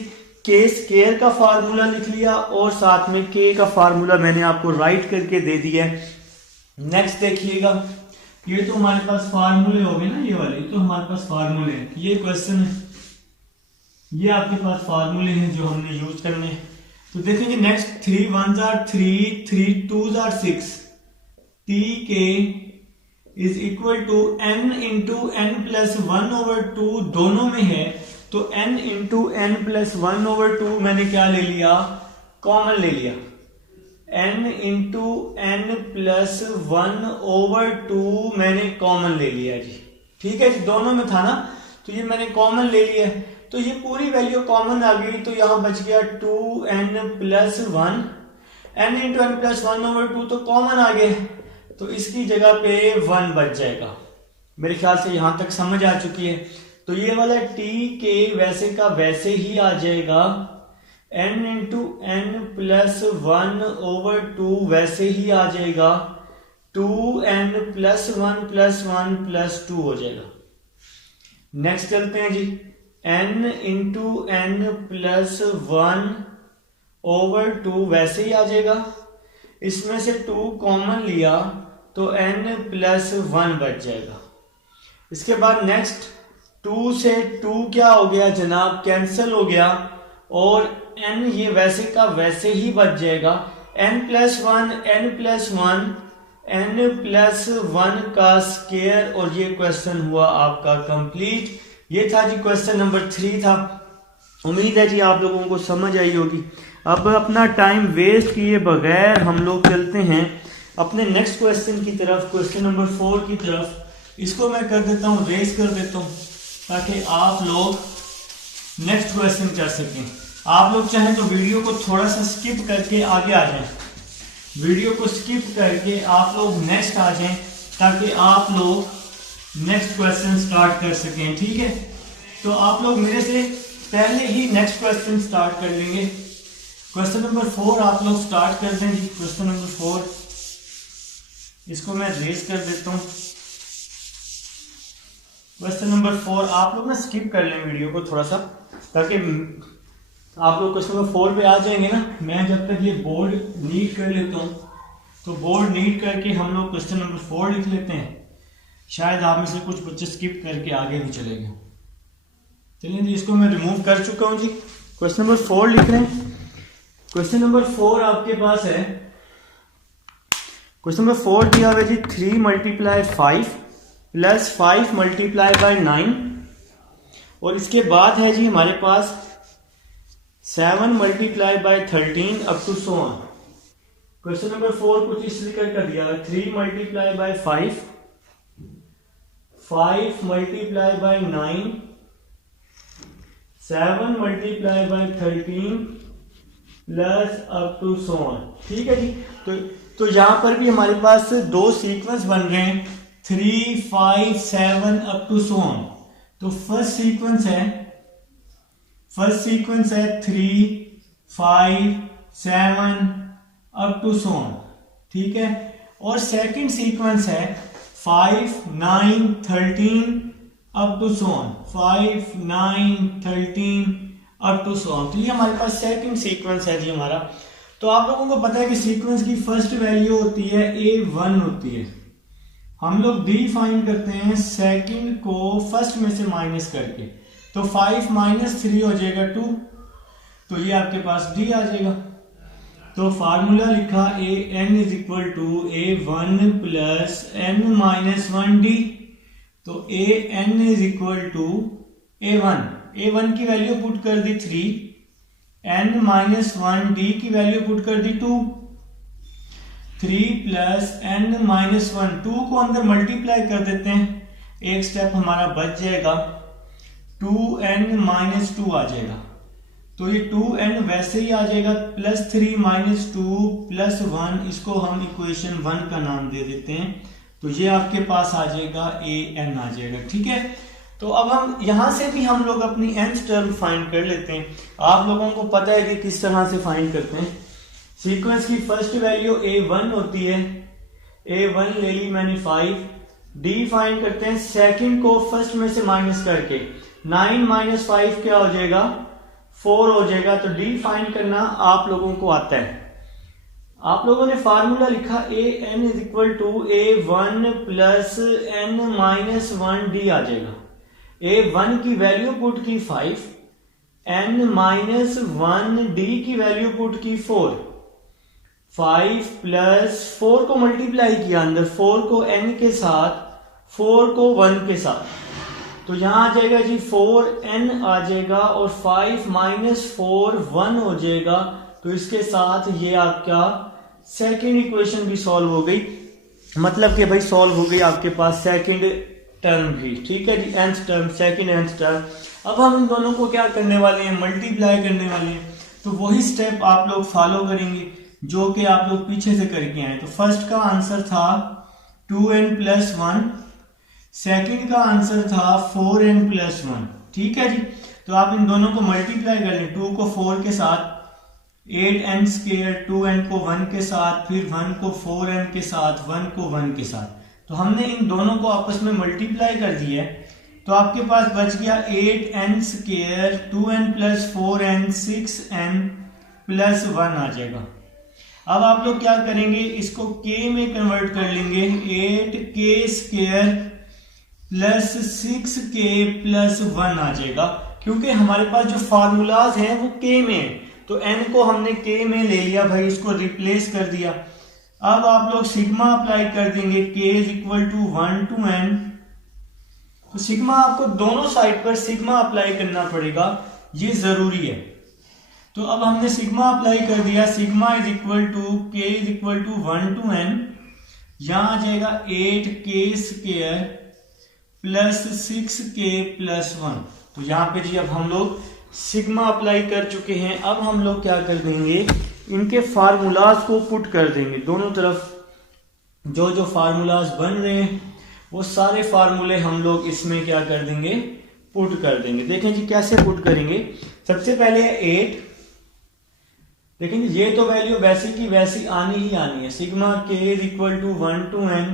के स्क्वायर का फार्मूला लिख लिया और साथ में के का फार्मूला मैंने आपको राइट करके दे दिया है। नेक्स्ट देखिएगा, ये तो हमारे पास फार्मूले हो गए ना, ये वाले तो हमारे पास फार्मूले हैं। ये क्वेश्चन है, ये आपके पास फार्मूले हैं जो हमने यूज करने हैं। तो देखेंगे next, 3 1s are 3, 3 2s are 6, tk is equal to n into N plus 1/2 दोनों में है। तो n इंटू एन प्लस 1/2 मैंने क्या ले लिया, कॉमन ले लिया। n इंटू एन प्लस 1/2 मैंने कॉमन ले लिया जी। ठीक है जी, दोनों में था ना, तो ये मैंने कॉमन ले लिया। तो ये पूरी वैल्यू कॉमन आ गई, तो यहां बच गया 2n plus 1, n into N plus 1/2 तो कॉमन आ गया, तो इसकी जगह पे 1 बच जाएगा। मेरे ख्याल से यहां तक समझ आ चुकी है। तो ये वाला t के वैसे का वैसे ही आ जाएगा, n इंटू एन प्लस 1/2 वैसे ही आ जाएगा, 2n प्लस 1 प्लस 1 प्लस 2 हो जाएगा। नेक्स्ट चलते हैं जी, n इंटू एन प्लस 1/2 वैसे ही आ जाएगा। इसमें से 2 कॉमन लिया तो n प्लस 1 बच जाएगा। इसके बाद नेक्स्ट, 2 से 2 क्या हो गया जनाब, कैंसिल हो गया, और n ये वैसे का वैसे ही बच जाएगा। n plus 1 n plus 1 n plus 1 का स्क्वायर, और ये क्वेश्चन हुआ आपका कंप्लीट। ये था जी क्वेश्चन नंबर 3 था। उम्मीद है जी आप लोगों को समझ आई होगी। अब अपना टाइम वेस्ट किए बगैर हम लोग चलते हैं अपने नेक्स्ट क्वेश्चन की तरफ, क्वेश्चन नंबर 4 की तरफ। इसको मैं कर देता हूँ, रेस कर देता हूँ, ताकि आप लोग नेक्स्ट क्वेश्चन कर सकें। आप लोग चाहें तो वीडियो को थोड़ा सा स्किप करके आगे आ जाएं, वीडियो को स्किप करके आप लोग नेक्स्ट आ जाएं, ताकि आप लोग नेक्स्ट क्वेश्चन स्टार्ट कर सकें। ठीक है, तो आप लोग मेरे से पहले ही नेक्स्ट क्वेश्चन स्टार्ट कर लेंगे। क्वेश्चन नंबर 4 आप लोग स्टार्ट कर दें जी। क्वेश्चन नंबर 4, इसको मैं रेस कर देता हूं। क्वेश्चन नंबर 4 आप लोग ना स्किप कर लें वीडियो को थोड़ा सा, ताकि आप लोग क्वेश्चन नंबर 4 पे आ जाएंगे ना। मैं जब तक ये बोर्ड नीट कर लेता हूँ, तो बोर्ड नीट करके हम लोग क्वेश्चन नंबर 4 लिख लेते हैं। शायद आप में से कुछ बच्चे स्किप करके आगे भी चले गए। चलिए जी, इसको मैं रिमूव कर चुका हूँ जी। क्वेश्चन नंबर 4 लिख रहे हैं। क्वेश्चन नंबर 4 आपके पास है, क्वेश्चन नंबर 4 दिया हुआ जी 3 × 5 प्लस 5 × 9, और इसके बाद है जी हमारे पास 7 × 13 up to so on. Question number 4 कुछ इस तरीके का दिया है, 3 × 5, 5 × 9, 7 × 13 plus up to so on. ठीक है जी, तो यहां पर भी हमारे पास 2 सीक्वेंस बन रहे हैं, 3 5 7 अप टू सो ऑन। तो फर्स्ट सीक्वेंस है 3 5 7 अप टू सो ऑन। ठीक है, और सेकंड सीक्वेंस है 5 9 13 up to so on, 5 9 13 up to so on. तो ये हमारे पास सेकंड सीक्वेंस है जी हमारा। तो आप लोगों को पता है कि सीक्वेंस की फर्स्ट वैल्यू होती है A1 होती है। हम लोग डिफाइन करते हैं सेकंड को फर्स्ट में से माइनस करके। तो 5 - 3 हो जाएगा 2, तो ये आपके पास D आ जाएगा। तो फार्मूला लिखा n is equal to A1 plus n - 1D। तो an is equal to A1 की वैल्यू पुट कर दी 3, n - 1D की वैल्यू पुट कर दी 2, 3 प्लस n - 1, 2 को अंदर मल्टीप्लाई कर देते हैं, एक स्टेप हमारा बच जाएगा, 2n - 2 आ जाएगा। तो ये 2n वैसे ही आ जाएगा, प्लस 3 - 2 प्लस 1, इसको हम इक्वेशन 1 का नाम दे देते हैं। तो ये आपके पास आ जाएगा an आ जाएगा। ठीक है, तो अब हम यहां से भी हम लोग अपनी nth टर्म फाइंड कर लेते हैं। आप लोगों को पता है कि किस तरह से फाइंड करते हैं। सीक्वेंस की फर्स्ट वैल्यू a1 होती है, a1 ले ली मैंने 5, d फाइंड करते हैं सेकंड को फर्स्ट में से माइनस करके, 9 माइनस 5 क्या हो जाएगा, 4 हो जाएगा। तो d फाइंड करना आप लोगों को आता है। आप लोगों ने फार्मूला लिखा an is equal to a1 plus n minus 1d आ जाएगा। a1 की वैल्यू पुट की 5, n माइनस 1d की वैल्यू पुट की 4, 5 प्लस 4 को मल्टीप्लाई किया अंदर, 4 को n के साथ, 4 को 1 के साथ, तो यहां आ जाएगा जी 4n आ जाएगा और 5 माइनस 4 1 हो जाएगा। तो इसके साथ ये आपका सेकेंड इक्वेशन भी सॉल्व हो गई, मतलब कि भाई सॉल्व हो गई आपके पास सेकेंड टर्म भी। ठीक है जी, nth term, second nth term. अब हम इन दोनों को क्या करने वाले हैं, मल्टीप्लाई करने वाले हैं। तो वही स्टेप आप लोग फॉलो करेंगे जो कि आप लोग पीछे से करके आए। तो फर्स्ट का आंसर था 2n प्लस 1, सेकेंड का आंसर था 4n प्लस 1। ठीक है जी, तो आप इन दोनों को मल्टीप्लाई कर लें, 2 को 4 के साथ, 8n स्क्वायर, 2n को 1 के साथ, फिर 1 को 4n के साथ, 1 को 1 के साथ। तो हमने इन दोनों को आपस में मल्टीप्लाई कर दिया है। तो आपके पास बच गया 8n square, 2n plus 4n, 6n plus 1 आ जाएगा। अब आप लोग क्या करेंगे, इसको k में कन्वर्ट कर लेंगे, 8k square plus 6k plus 1 आ जाएगा, क्योंकि हमारे पास जो फार्मूलाज हैं वो k में है। तो n को हमने k में ले लिया भाई, इसको रिप्लेस कर दिया। अब आप लोग सिग्मा अप्लाई कर देंगे, k is equal to 1 to n। तो सिग्मा आपको दोनों साइड पर सिग्मा अप्लाई करना पड़ेगा, ये जरूरी है। तो अब हमने सिग्मा अप्लाई कर दिया, sigma is equal to k is equal to 1 to n, यहां आ जाएगा 8k square plus 6k plus 1। तो यहाँ पे जी अब हम लोग सिग्मा अप्लाई कर चुके हैं। अब हम लोग क्या कर देंगे, इनके फार्मूलाज को पुट कर देंगे दोनों तरफ। जो जो फार्मूलाज बन रहे हैं वो सारे फार्मूले हम लोग इसमें क्या कर देंगे, पुट कर देंगे। देखें जी कैसे पुट करेंगे। सबसे पहले 8, देखें ये तो वैल्यू वैसी की वैसी आनी ही आनी है। Sigma k is equal to 1 to n,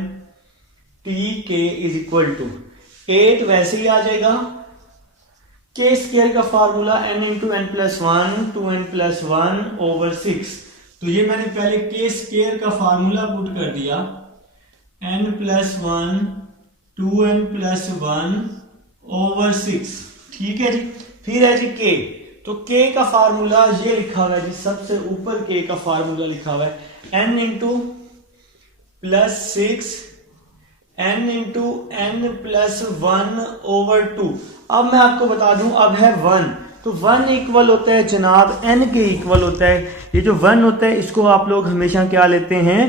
t k is equal to 8 वैसे ही आ जाएगा। k स्क्वायर का formula n into n plus 1, 2n plus 1 over 6। तो ये मैंने पहले k स्क्वायर का फार्मूला पुट कर दिया, n plus 1, 2n plus 1 over 6। ठीक है जी, फिर है जी k। तो k का फार्मूला ये लिखा हुआ है जी, सबसे ऊपर k का फार्मूला लिखा हुआ है n into plus 6, n into n plus 1 over 2। अब मैं आपको बता दूं, अब है 1, तो 1 इक्वल होता है जनाब n के इक्वल होता है। ये जो 1 होता है इसको आप लोग हमेशा क्या लेते हैं,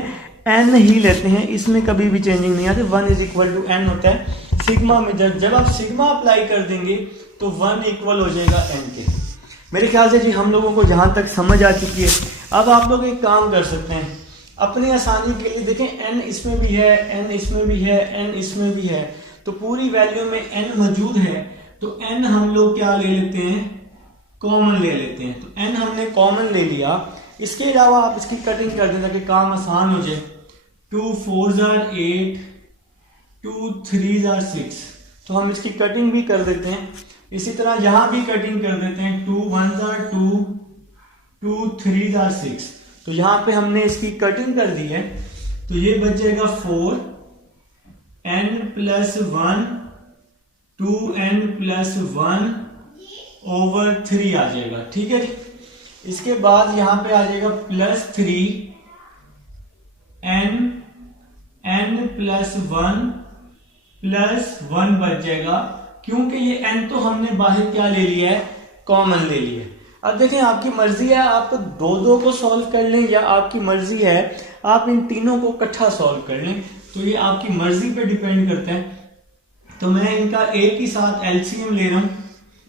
n ही लेते हैं, इसमें कभी भी चेंजिंग नहीं आती। 1 इज इक्वल टू n होता है सिग्मा में। जब आप सिग्मा अप्लाई कर देंगे तो 1 इक्वल हो जाएगा n के। मेरे ख्याल से जी हम लोगों को जहां तक समझ आ चुकी है। अब आप लोग एक काम कर सकते हैं अपनी आसानी के लिए, देखें n इसमें भी है, n इसमें भी है, n इसमें भी है, तो पूरी वैल्यू में n मौजूद है। तो n हम लोग क्या ले लेते हैं, कॉमन ले लेते हैं। तो n हमने कॉमन ले लिया। इसके अलावा आप इसकी कटिंग कर दें ताकि काम आसान हो जाए। 2 4s are 8, 2 3s are 6। तो हम इसकी कटिंग भी कर देते हैं। इसी तरह यहां भी कटिंग कर देते हैं, 2 1s are 2, 2 3s are 6। तो यहां पे हमने इसकी कटिंग कर दी है। तो ये बच जाएगा 4 n plus 1, 2n plus 1 over 3 आ जाएगा। ठीक है जी, इसके बाद यहां पे आ जाएगा प्लस 3 n प्लस 1 प्लस 1 बच जाएगा, क्योंकि ये n तो हमने बाहर क्या ले लिया है, कॉमन ले लिया है। अब देखें आपकी मर्जी है, आप दो को सॉल्व कर लें या आपकी मर्जी है आप इन तीनों को इकट्ठा सॉल्व कर लें। तो ये आपकी मर्जी पे डिपेंड करता है। तो मैं इनका एक ही साथ एलसीएम ले रहा हूं।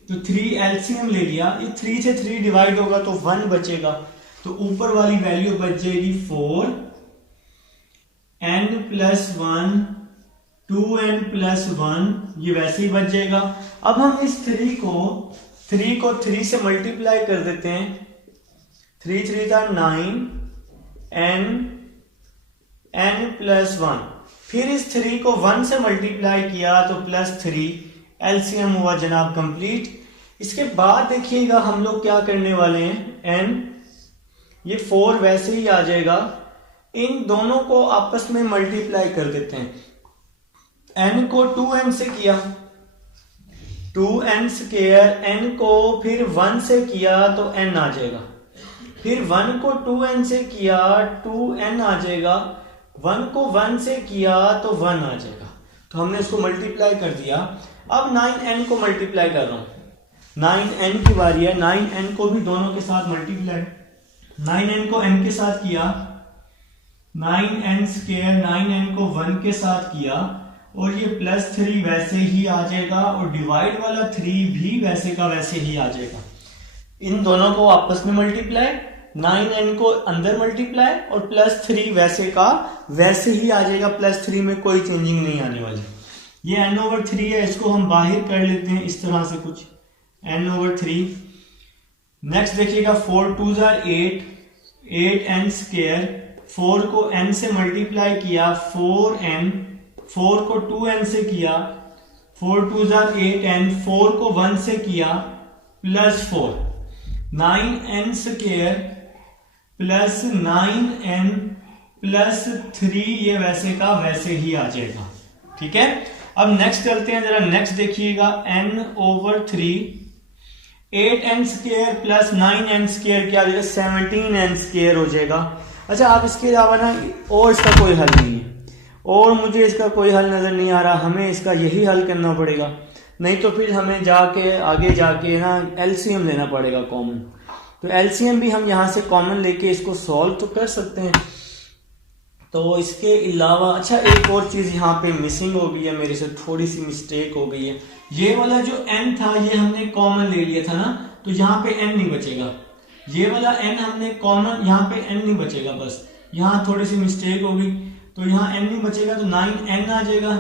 तो 3 एलसीएम ले लिया, ये 3 से 3 डिवाइड होगा तो 1 बचेगा। तो ऊपर वाली वैल्यू बच जाएगी 4 n प्लस 1 2n प्लस 1, ये वैसे ही बच जाएगा। अब हम इस 3 को 3 से मल्टीप्लाई कर देते हैं। 3 3 था 9, n प्लस 1, फिर इस 3 को 1 से मल्टीप्लाई किया तो प्लस 3, एलसीएम हुआ जनाब कंप्लीट। इसके बाद देखिएगा हम लोग क्या करने वाले हैं, n, ये 4 वैसे ही आ जाएगा, इन दोनों को आपस में मल्टीप्लाई कर देते हैं। n को 2n से किया, 2n स्क्वायर, n को फिर 1 से किया तो n आ जाएगा, फिर 1 को 2n से किया 2n आ जाएगा, 1 को 1 से किया तो 1 आ जाएगा। तो हमने इसको मल्टीप्लाई कर दिया। अब 9n को मल्टीप्लाई कर रहा हूं, 9n की बारी है। 9n को भी दोनों के साथ मल्टीप्लाई, 9n को n के साथ किया, 9n स्क्वायर, 9n को 1 के साथ किया, और ये प्लस 3 वैसे ही आ जाएगा, और डिवाइड वाला 3 भी वैसे का वैसे ही आ जाएगा। इन दोनों को आपस में मल्टीप्लाई, 9n को अंदर मल्टीप्लाई, और प्लस 3 वैसे का वैसे ही आ जाएगा, प्लस 3 में कोई चेंजिंग नहीं आने वाली। ये n/3 है, इसको हम बाहर कर लेते हैं इस तरह से कुछ, n/3। नेक्स्ट देखिएगा 4 2s are 8, 8n स्क्वायर, 4 को n से मल्टीप्लाई किया 4n, 4 को 2n से किया, 4 2s are 8n, 4 को 1 से किया plus 4, 9n square plus 9n plus 3, ये वैसे का वैसे ही आ जाएगा। ठीक है, अब नेक्स्ट चलते हैं जरा। नेक्स्ट देखिएगा n/3, 8n square plus 9n square क्या हो जाएगा, 17n स्क्वायर हो जाएगा। अच्छा, आप इसके अलावा ना और इसका कोई हल नहीं है, और मुझे इसका कोई हल नजर नहीं आ रहा, हमें इसका यही हल करना पड़ेगा, नहीं तो फिर हमें जाके आगे जाके ना एलसीएम लेना पड़ेगा कॉमन। तो एलसीएम भी हम यहाँ से कॉमन लेके इसको सॉल्व तो कर सकते हैं। तो इसके अलावा अच्छा एक और चीज यहाँ पे मिसिंग हो गई है, मेरे से थोड़ी सी मिस्टेक हो गई है। ये वाला जो n था ये हमने कॉमन ले लिया था ना, तो यहाँ पे n नहीं बचेगा। ये वाला n हमने कॉमन, यहाँ पे n नहीं बचेगा, बस यहाँ थोड़ी सी मिस्टेक हो गई, तो यहाँ n नहीं बचेगा, तो 9n आ जाएगा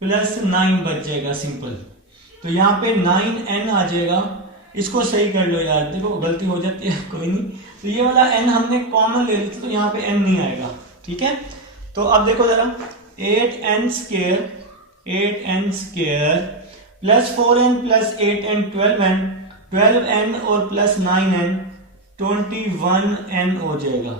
प्लस 9 बच जाएगा सिंपल। तो यहाँ पे 9n आ जाएगा, इसको सही कर लो यार, देखो गलती हो जाती है, कोई नहीं। तो ये वाला n हमने कॉमन ले लिया, तो यहाँ पे n नहीं आएगा। ठीक है, तो अब देखो जरा, 8n square plus 4n plus 8n 12n, 12n और प्लस 9n 21n हो जाएगा।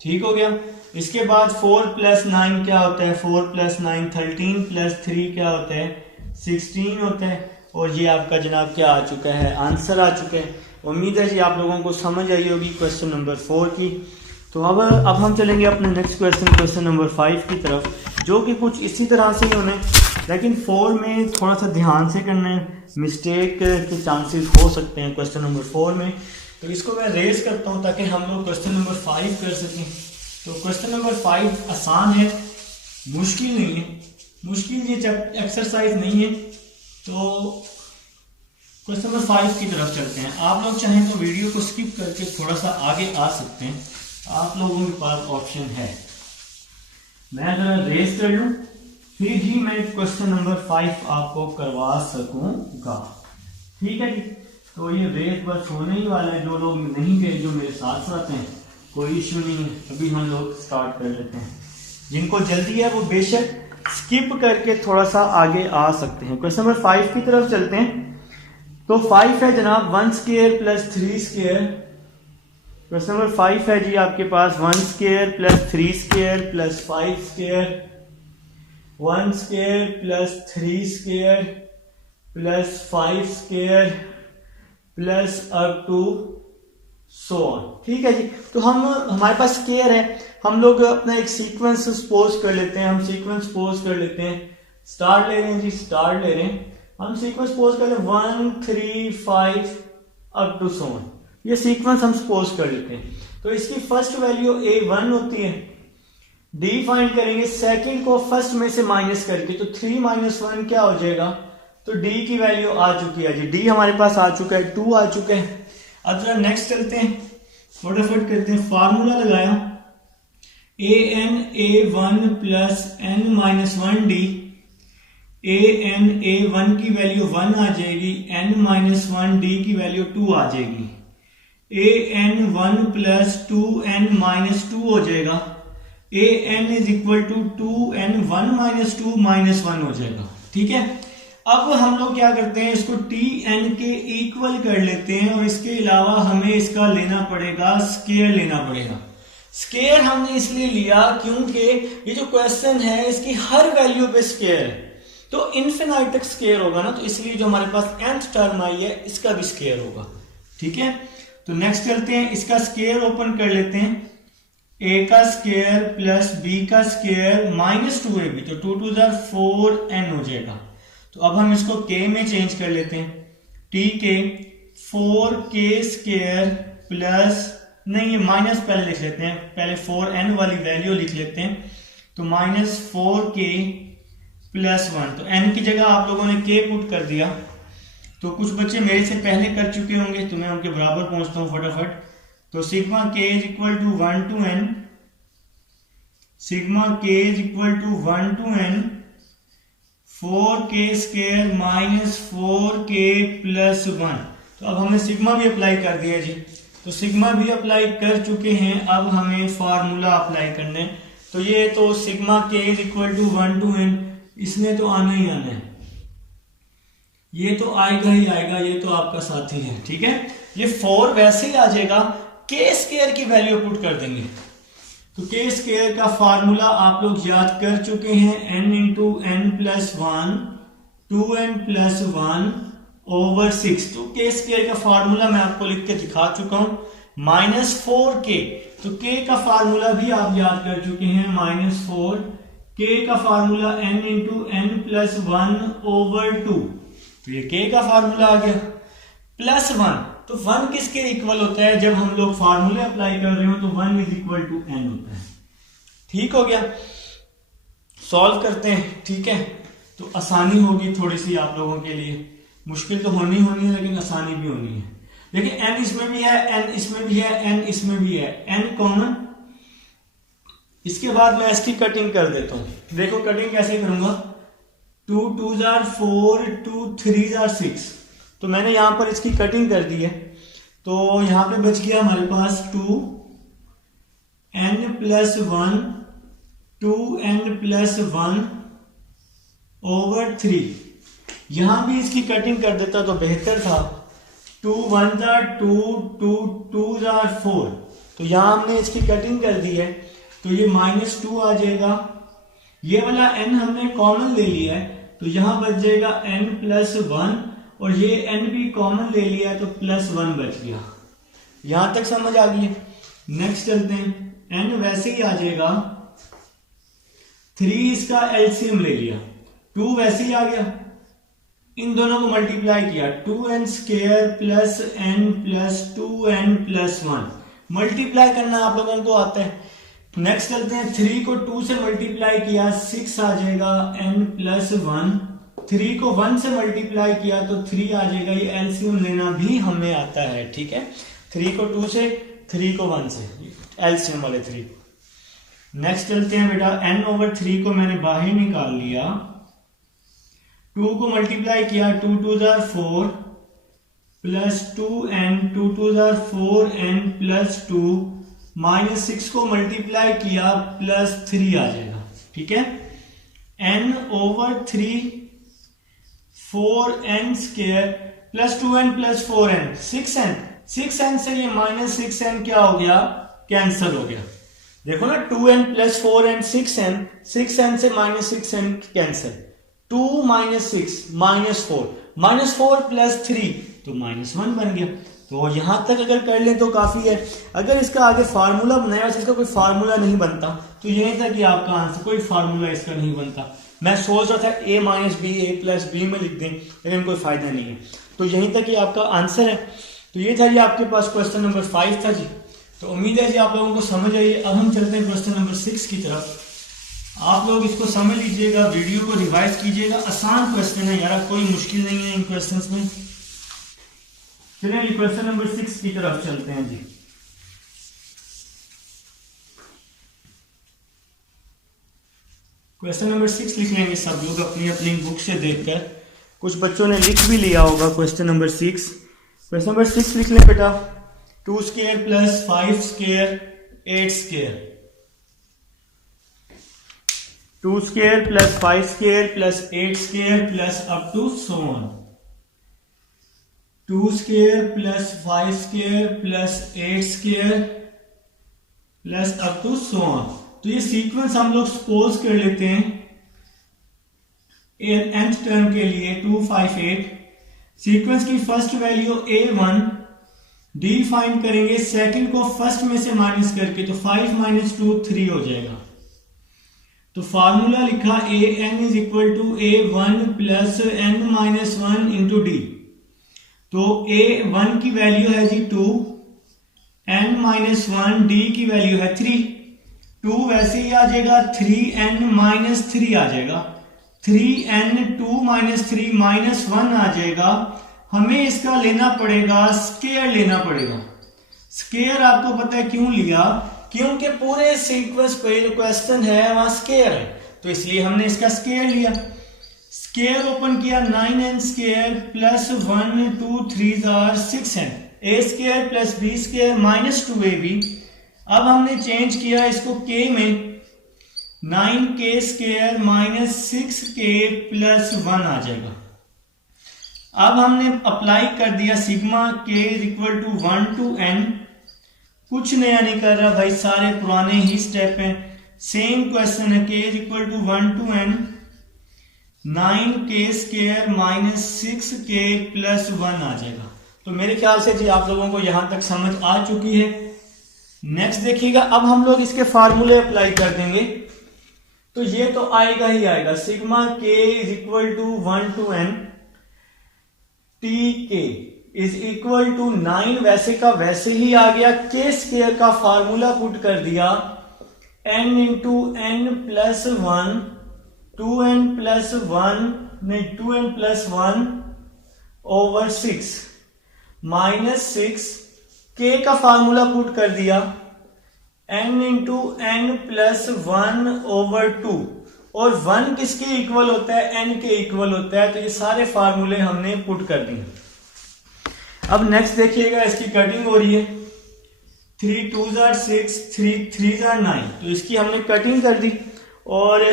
ठीक हो गया। इसके बाद 4 प्लस 9 क्या होता है, 4 प्लस 9 13 प्लस 3 क्या होता है, 16 होता है। और ये आपका जनाब क्या आ चुका है, आंसर आ चुका है। उम्मीद है जी आप लोगों को समझ आई होगी क्वेश्चन नंबर 4 की। तो अब हम चलेंगे अपने नेक्स्ट क्वेश्चन नंबर 5 की तरफ, जो कि कुछ इसी तरह से ही होने, लेकिन 4 में थोड़ा सा ध्यान से करना है, मिस्टेक के चांसेस हो सकते हैं क्वेश्चन नंबर 4 में। तो इसको मैं रेज करता हूं ताकि हम लोग क्वेश्चन नंबर 5 कर सकें। तो क्वेश्चन नंबर 5 आसान है, मुश्किल नहीं है, मुश्किल ये एक्सरसाइज नहीं है। तो क्वेश्चन नंबर 5 की तरफ चलते हैं। आप लोग चाहें तो वीडियो को स्किप करके थोड़ा सा आगे आ सकते हैं, आप लोगों के पास ऑप्शन है। मैं जरा रेस कर लूं, फिर ही मैं क्वेश्चन नंबर 5 आपको करवा सकूंगा। ठीक है जी, तो ये रेस बस होने ही वाला है। जो लोग नहीं गए, जो मेरे साथ साथ हैं, कोई इश्यू नहीं है, अभी हम लोग स्टार्ट कर लेते हैं। जिनको जल्दी है वो बेशक स्किप करके थोड़ा सा आगे आ सकते हैं। क्वेश्चन नंबर 5 की तरफ चलते हैं। तो 5 है जनाब 1 square plus 3 square. Question number 5 है जी आपके पास 1 square plus 3 square plus 5 square, 1 square plus 3 square plus 5 square plus up to so on. ठीक है जी, तो हमारे पास स्क्वायर है, हम लोग अपना एक सीक्वेंस सपोज कर लेते हैं। हम सीक्वेंस सपोज कर लेते हैं, स्टार्ट ले रहे हैं जी, स्टार्ट ले रहे हैं हम। सीक्वेंस सपोज कर लें 1 3 5 अप टू सो ऑन, ये सीक्वेंस हम सपोज कर लेते हैं। तो इसकी फर्स्ट वैल्यू a1 होती है, d फाइंड करेंगे सेकंड को फर्स्ट में से माइनस करके, तो 3 - 1 क्या हो जाएगा, तो d की वैल्यू आ चुकी है जी, d हमारे पास आ चुका है, 2 आ चुका है। अब जरा नेक्स्ट चलते हैं, फटाफट करते हैं। फार्मूला लगाया an a1 plus n - 1d a1 की वैल्यू 1 आ जाएगी, n-1 d की वैल्यू 2 आ जाएगी, an1 प्लस 2n-2 हो जाएगा, an is equal to 2n1 minus 2 minus 1 हो जाएगा। ठीक है, अब हम लोग क्या करते हैं, इसको tn के इक्वल कर लेते हैं और इसके अलावा हमें इसका लेना पड़ेगा, स्केयर लेना पड़ेगा। स्केयर हमने इसलिए लिया क्योंकि ये जो क्वेश्चन है इसकी हर वैल्यू पे स्केयर है, तो इनफिनाइट तक स्केयर होगा ना, तो इसलिए जो हमारे पास nth टर्म आई है इसका भी स्केयर होगा। ठीक है, तो नेक्स्ट चलते हैं, इसका स्केयर ओपन कर लेते हैं, a का स्केयर प्लस b का स्केयर माइनस 2ab, तो 2 2 4n हो जाएगा। तो अब हम इसको k में चेंज कर लेते हैं, t के 4k स्केयर प्लस, नहीं ये माइनस पहले लिख लेते हैं, पहले 4n वाली वैल्यू लिख लेते हैं, तो माइनस 4k प्लस 1, तो n की जगह आप लोगों ने k पुट कर दिया। तो कुछ बच्चे मेरे से पहले कर चुके होंगे तो मैं उनके बराबर पहुंचता हूं फटाफट। तो sigma k is equal to 1 to n, sigma k is equal to 1 to n 4k square minus 4k plus 1। तो अब हमने सिग्मा भी अप्लाई कर दिया जी, तो सिग्मा भी अप्लाई कर चुके हैं, अब हमें फार्मूला अप्लाई करना है। तो ये तो sigma k is equal to 1 to n, इसने तो आना ही आना है, ये तो आएगा ही आएगा, ये तो आपका साथी है। ठीक है, ये 4 वैसे ही आ जाएगा, k स्केयर की वैल्यू पुट कर देंगे। तो k स्केयर का फार्मूला आप लोग याद कर चुके हैं, n into n plus 1 2n plus 1 over 6। तो k स्केयर का फार्मूला मैं आपको लिख के दिखा चुका हूं, माइनस 4k, तो k का फार्मूला भी आप याद कर चुके हैं, माइनस 4, k का formula n into n plus 1 over 2, तो ये k का फार्मूला आ गया, प्लस 1, तो 1 किसके इक्वल होता है, जब हम लोग फार्मूले अप्लाई कर रहे हो तो 1 इज इक्वल टू n होता है। ठीक हो गया, सॉल्व करते हैं। ठीक है, तो आसानी होगी थोड़ी सी आप लोगों के लिए, मुश्किल तो होनी है लेकिन आसानी भी होनी है। देखिए n इसमें भी है, n इसमें भी है, n इसमें भी है, n कॉमन। इसके बाद मैं इसकी कटिंग कर देता हूं, देखो कटिंग कैसे करूंगा, 2 2 4 2 3 6, तो मैंने यहां पर इसकी कटिंग कर दी है, तो यहां पे बच गया हमारे पास 2 n plus 1 2n plus 1 over 3। यहां भी इसकी कटिंग कर देता तो बेहतर था, 2 1 2 2 2 4, तो यहां हमने इसकी कटिंग कर दी है, तो ये माइनस 2 आ जाएगा, ये वाला n हमने कॉमन ले लिया है, तो यहां बच जाएगा n प्लस 1, और ये n भी कॉमन ले लिया है तो प्लस 1 बच गया। यहां तक समझ आ गई है। नेक्स्ट चलते हैं, n वैसे ही आ जाएगा, 3 इसका एलसीएम ले लिया, 2 वैसे ही आ गया, इन दोनों को मल्टीप्लाई किया, 2n square plus n plus 2n plus 1, multiply करना आप लोगों को आता है। नेक्स्ट चलते हैं, 3 को 2 से मल्टीप्लाई किया 6 आ जाएगा n प्लस 1, 3 को 1 से मल्टीप्लाई किया तो 3 आ जाएगा, ये एलसीएम लेना भी हमें आता है। ठीक है, 3 को 2 से, 3 को 1 से, एलसीएम वाले 3। नेक्स्ट चलते हैं बेटा, n ओवर 3 को मैंने बाहर निकाल लिया, 2 को मल्टीप्लाई किया, 2 2 4 plus 2n, 2 2 4n plus 2, minus 6 को मल्टीप्लाई किया प्लस 3 आ जाएगा। ठीक है, n over 3 4n square plus 2n plus 4n 6n से ये माइनस 6n क्या हो गया, कैंसिल हो गया। देखो ना, 2n प्लस 4n 6n से minus 6n cancel, 2 minus 6 minus 4 plus 3 तो माइनस 1 बन गया। तो यहां तक अगर कर लें तो काफी है। अगर इसका आगे फार्मूला बनाया, इसका कोई फार्मूला नहीं बनता, तो यहीं तक ही आपका आंसर, कोई फार्मूला इसका नहीं बनता। मैं सोच रहा था a minus B a plus B में लिख दें, लेकिन कोई फायदा नहीं है, तो यहीं तक ही आपका आंसर है। तो ये था जी आपके पास क्वेश्चन नंबर 5 था जी। तो उम्मीद है जी आप लोगों को समझ आई। अब हम चलते हैं क्वेश्चन नंबर 6 की तरफ। आप लोग इसको समझ लीजिएगा, वीडियो को रिवाइज कीजिएगा, आसान क्वेश्चन है यार, कोई मुश्किल नहीं है इन क्वेश्चंस में। चलिए क्वेश्चन नंबर 6 की तरफ चलते हैं जी। क्वेश्चन नंबर 6 लिख लेंगे सब लोग अपनी अपनी बुक से देखकर। कुछ बच्चों ने लिख भी लिया होगा क्वेश्चन नंबर 6। क्वेश्चन नंबर 6 लिख लें बेटा। 2 square plus 5 square 8 square. 2 square plus 5 square plus 8 square plus up to so on. 2 square plus 5 square plus 8 square plus up to so on. तो ये सीक्वेंस हम लोग सपोज कर लेते हैं nth टर्म के लिए 2 5 8। सीक्वेंस की first value a1 D find करेंगे, सेकंड को फर्स्ट में से माइनस करके, तो 5 - 2 3 हो जाएगा। तो फार्मूला लिखा an is equal to a1 plus n-1 into D. तो a1 की वैल्यू है जी 2, n-1 डी की वैल्यू है 3। 2 वैसे ही आ जाएगा, 3n-3 आ जाएगा, 3n2 - 3 -1 आ जाएगा। हमें इसका लेना पड़ेगा स्क्वायर लेना पड़ेगा। स्क्वायर आपको पता है क्यों लिया, क्योंकि पूरे सीक्वेंस पे जो क्वेश्चन है वहां स्क्वायर है, तो इसलिए हमने इसका स्क्वायर लिया। स्क्वायर ओपन किया, 9n square plus 1 2 3 6n, a square plus b square minus 2ab। अब हमने चेंज किया इसको k में, 9k square minus 6k plus 1 आ जाएगा। अब हमने अप्लाई कर दिया sigma k is equal to 1 to n। कुछ नया नहीं कर रहा भाई, सारे पुराने ही स्टेप हैं, सेम क्वेश्चन है। k is equal to 1 to n, 9k square minus 6k plus 1 आ जाएगा। तो मेरे ख्याल से जी आप लोगों को यहां तक समझ आ चुकी है। नेक्स्ट देखिएगा, अब हम लोग इसके फार्मूले अप्लाई कर देंगे, तो ये तो आएगा ही आएगा। Sigma k is equal to 1 to n, tk is equal to 9 वैसे का वैसे ही आ गया, k स्क्वायर का फार्मूला पुट कर दिया, n into n plus 1, 2n plus 1 नहीं 2n plus 1 over 6 minus 6, k का फार्मूला पुट कर दिया, n into n plus 1 over 2, और 1 किसके इक्वल होता है, n के इक्वल होता है। तो ये सारे फार्मूले हमने पुट कर दिए। अब नेक्स्ट देखिएगा, इसकी कटिंग हो रही है, 3 2 6 3 3 9, तो इसकी हमने कटिंग कर दी। और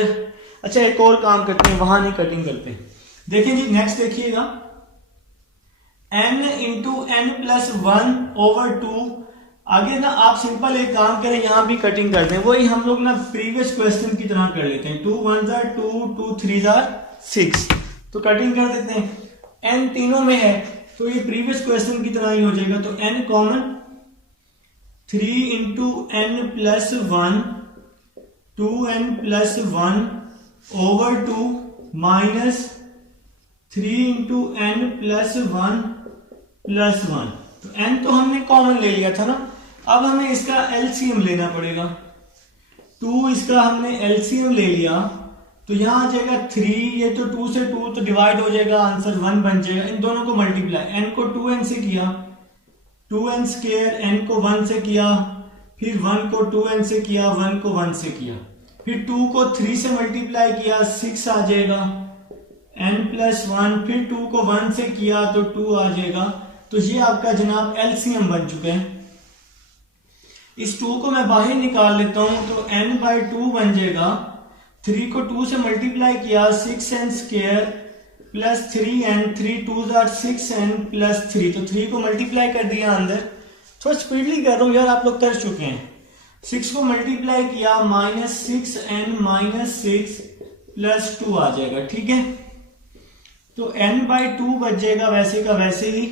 अच्छा एक और काम करते हैं, वहां नहीं कटिंग करते हैं। देखिए जी नेक्स्ट देखिएगा, n into n plus 1 over 2। आगे ना आप सिंपल एक काम करें, यहां भी कटिंग कर दें, वही हम लोग ना प्रीवियस क्वेश्चन की तरह कर लेते हैं। 2 1 2 2 3 6, तो कटिंग कर देते हैं। n तीनों में है तो ये प्रीवियस क्वेश्चन की तरह ही हो जाएगा। तो n common, 3 into n plus 1 2n plus 1 over 2 minus 3 into n plus 1 plus 1। तो n तो हमने कॉमन ले लिया था ना, अब हमें इसका एलसीएम लेना पड़ेगा। 2 इसका हमने एलसीएम ले लिया, तो यहां आ जाएगा 3, ये तो 2 से 2 तो डिवाइड हो जाएगा, आंसर 1 बन जाएगा। इन दोनों को मल्टीप्लाई, n को 2n से किया, 2n स्क्वायर, n को 1 से किया, फिर 1 को 2n से किया, 1 को 1 से किया, फिर 2 को 3 से मल्टीप्लाई किया, 6 आ जाएगा, n प्लस 1, फिर 2 को 1 से किया तो 2 आ जाएगा। तो ये आपका जनाब एलसीएम बन चुका है। इस 2 को मैं बाहर निकाल लेता हूं, तो n/2 बन जाएगा। 3 को 2 से मल्टीप्लाई किया, 6n square plus 3n, 3 2 6n plus 3, तो 3 को मल्टीप्लाई कर दिया अंदर। थोड़ा स्पीडली कर रहा हूं यार, आप लोग कर चुके हैं। 6 को मल्टीप्लाई किया, माइनस 6n माइनस 6 प्लस 2 आ जाएगा, ठीक है। तो n/2 बच जाएगा वैसे का वैसे ही,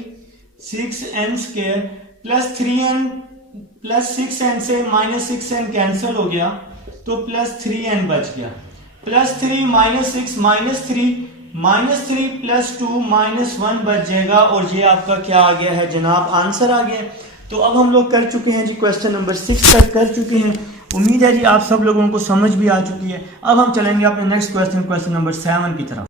6n square plus 3n plus 6n से माइनस 6n कैंसिल हो गया, तो प्लस 3n बच गया, plus 3 minus 6 minus 3 plus 2 minus 1 बच जाएगा। और ये आपका क्या आ गया है जनाब, आंसर आ गया। तो अब हम लोग कर चुके हैं जी, क्वेश्चन नंबर 6 तक कर चुके हैं। उम्मीद है जी आप सब लोगों को समझ भी आ चुकी है। अब हम चलेंगे अपने नेक्स्ट क्वेश्चन नंबर 7 की तरफ।